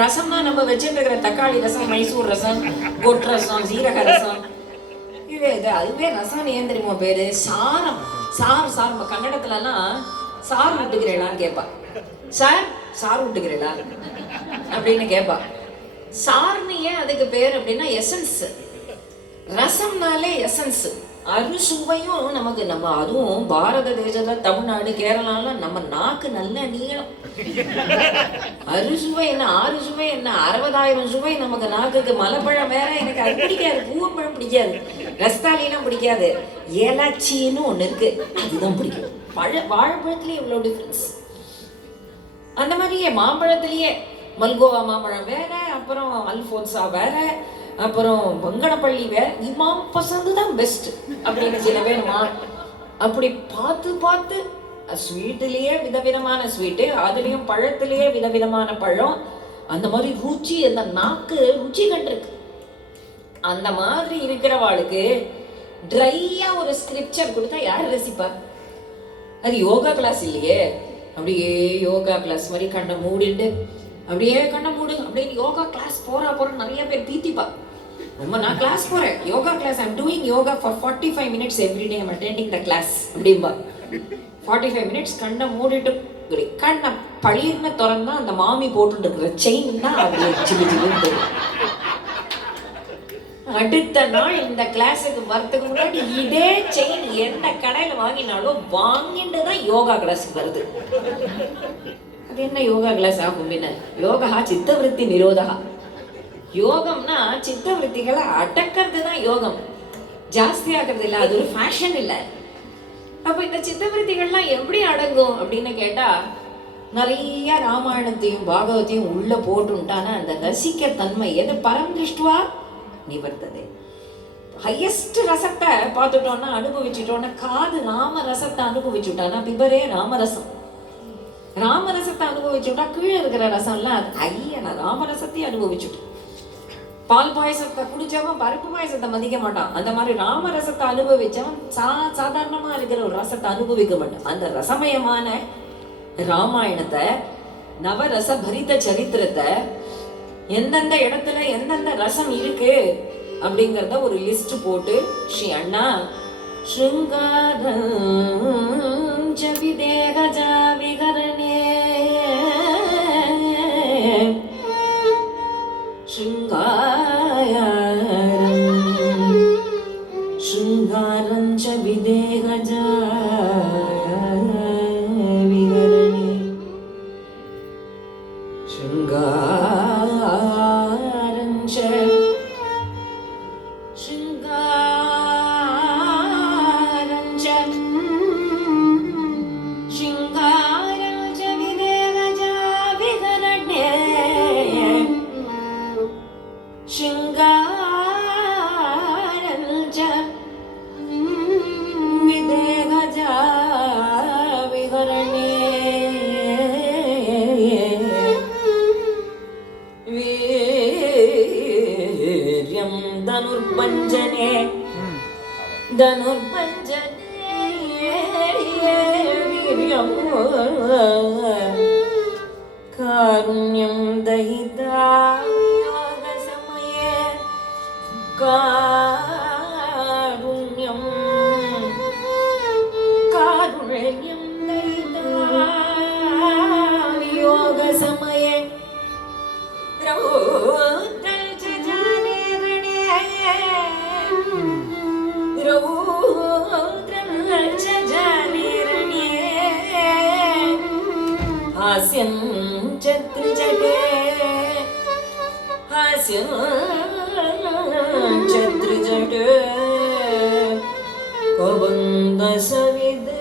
ரசம்னா நம்ம வச்சுட்டு இருக்கிற தக்காளி ரசம், மைசூர் ரசம், கொட் ரசம், ஜீரக ரசம், இது அதுவே ரசம் ஏன் தெரியுமா பேரு? சாரம். சார் நம்ம கன்னடத்துலலாம் சார் விட்டுக்கிறேளான்னு கேட்பா. சார் சார் விட்டுக்கிறேளா அப்படின்னு கேட்பா. சார்னு ஏன் அதுக்கு பேர் அப்படின்னா எசன்ஸ். ரசம்னாலே எசன்ஸ். அறுசுவையும் நமக்கு, நம்ம அதுவும் பாரத தேசத்துல தமிழ்நாடு கேரளாலாம் நம்ம நாக்கு நல்ல நீளம். அறுசுவை என்ன, 6 சுவை என்ன, 60,000 சுவை நமக்கு நாக்குக்கு. மலைப்பழம் வேற, எனக்கு அது பிடிக்காது. பூவப்பழம் பிடிக்காது, ரஸ்தாலிலாம் பிடிக்காது. ஏலாச்சின்னு ஒண்ணு இருக்கு, அதுதான் பிடிக்கும். வாழைப்பழத்திலேயே இவ்வளவு டிஃபரன்ஸ். அந்த மாதிரியே மாம்பழத்திலேயே மல்கோவா மாம்பழம் வேற, அப்புறம் அல்ஃபோன்சா வேற, அப்புறம் பங்கனப்பள்ளி வேற. இமாம் பசந்து தான் பெஸ்ட் அப்படின்னு சில பேர் அப்படி பார்த்து ஸ்வீட்டுலேயே விதவிதமான ஸ்வீட்டு, அதுலேயும் பழத்திலேயே விதவிதமான பழம். அந்த மாதிரி ருச்சி, அந்த நாக்கு ருச்சி கண்டிருக்கு. அந்த மாதிரி இருக்கிறவாளுக்கு ட்ரையா ஒரு ஸ்கிரிப்சர் கொடுத்தா யார் ரசிப்பா? அது யோகா கிளாஸ் இல்லையே. அப்படியே யோகா கிளாஸ் மாதிரி கண்ணை மூடிட்டு அப்படியே கண்ணை மூடு அப்படின்னு யோகா கிளாஸ் போறோம் நிறைய பேர் தீத்திப்பா. ரொம்ப நான் கிளாஸ் போறேன், yoga class, I'm doing yoga for 45 minutes every day, I'm attending the class அப்படின்பா. 45 minutes கண்ணை மூடிட்டு கண்ணை பழிர்னு திறந்தா அந்த மாமி போட்டு இருக்கிற செயின் தான் அப்படியே சில்லு. அடுத்த நாள் இந்த கிளாஸுக்கு வரதுக்கு முன்னாடி இதே செயின் எந்த கடையில வாங்கினாலும் வாங்கிட்டு தான் யோகா கிளாஸுக்கு வருது. அது என்ன யோகா கிளாஸ் ஆகும்? யோகா சித்தவருத்தி நிரோதா. யோகம்னா சித்தவருத்திகளை அடக்கிறது தான் யோகம், ஜாஸ்தி ஆகிறது இல்லை. அது ஒரு ஃபேஷன் இல்லை. அப்போ இந்த சித்தவருத்திகள்லாம் எப்படி அடங்கும் அப்படின்னு கேட்டா, நிறைய ராமாயணத்தையும் பாகவத்தையும் உள்ள போட்டுட்டானா அந்த ரசிக்க தன்மை எது பரம் திருஷ்டுவா நிவர்த்தது. ஹையஸ்ட் ரசத்தை பார்த்துட்டோம்னா, அனுபவிச்சுட்டோம்னா, காது ராம ரசத்தை அனுபவிச்சுட்டானா பிபரே ராமரசம். ராமரசத்தை அனுபவிச்சுட்டா கீழே இருக்கிற ரசம்லாம் நான் ராமரசத்தையும் அனுபவிச்சுட்டேன். பால் பாயசத்தை குடிச்சவன் பருப்பு பாயசத்தை மதிக்க மாட்டான். அந்த மாதிரி ராமரசத்தை அனுபவிச்சவன் சாதாரணமா இருக்கிற ஒரு ரசத்தை அனுபவிக்க மாட்டான். அந்த ரசமயமான ராமாயணத்தை, நவரச பரித சரித்திரத்தை, எந்தெந்த இடத்துல எந்தெந்த ரசம் இருக்கு அப்படிங்கிறத ஒரு லிஸ்ட் போட்டு, ஸ்ரீ அண்ணா ஸ்ருங்காரம் ஜவிதேகஜா விகரணே ஸ்ருங்காரம் ச விதேகஜா விகரணே ஸ்ருங்காரம் ச धनुर्भञ्जने वीर्यं कारुण्यं दहिता योगसमये कारुण्यं दहिता योगसमये हास्यं चत्रिजटे हास्यं चत्रिजटे कबन्धसविदे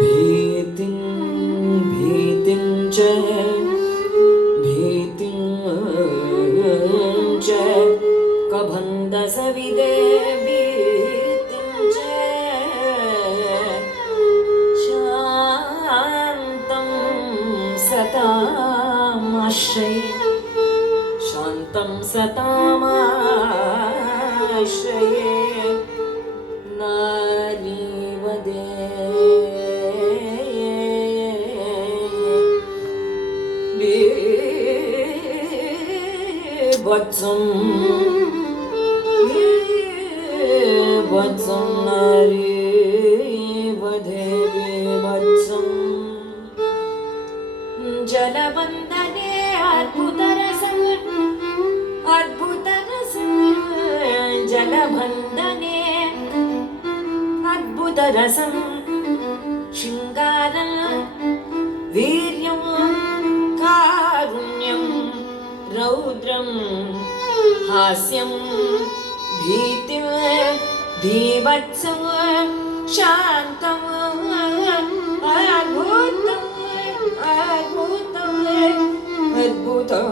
भीतिं च कबन्धसविदे शान्तं सतामाश्रये नारीवदे வத்சம் வத்சம் நாரி வதே வத்சம் ஜலவந்தனே அத்புத ரசம் அத்புத ரசம் ஜலவந்தனே அத்புத ரசம் சிங்காரம் வீரியம் காருண்யம் ரௌத்ரம் ஹாஸ்யம் भीतिं धीवत्सं शान्तं अद्भुतं अद्भुतं अद्भुतं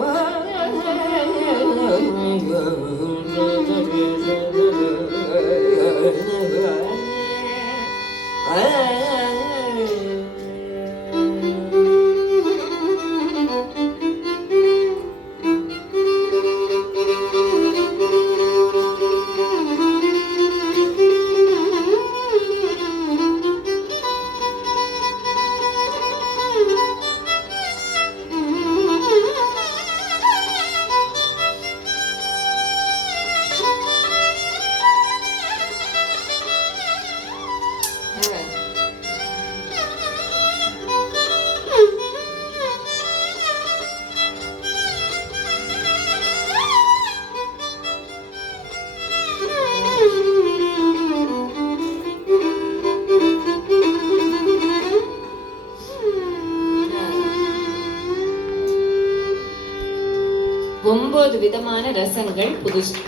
ஒன்பது விதமான ரசங்கள்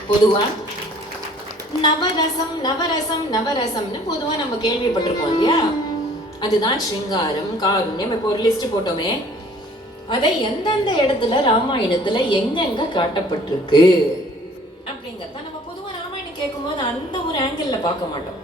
பொதுவா நவரசம் நவரசம் நவரசம்னு பொதுவா நம்ம கேள்விப்பட்டிருக்கோம் இல்லையா? அதுதான் ஸ்ருங்காரம், காருண்யம். இப்போ ஒரு லிஸ்ட் போட்டோமே, அதை எந்தெந்த இடத்துல ராமாயணத்துல எங்கெங்க காட்டப்பட்டிருக்கு அப்படிங்கறத நம்ம பொதுவா ராமாயணம் கேட்கும் போது அந்த ஒரு ஆங்கிள் பார்க்க மாட்டோம்.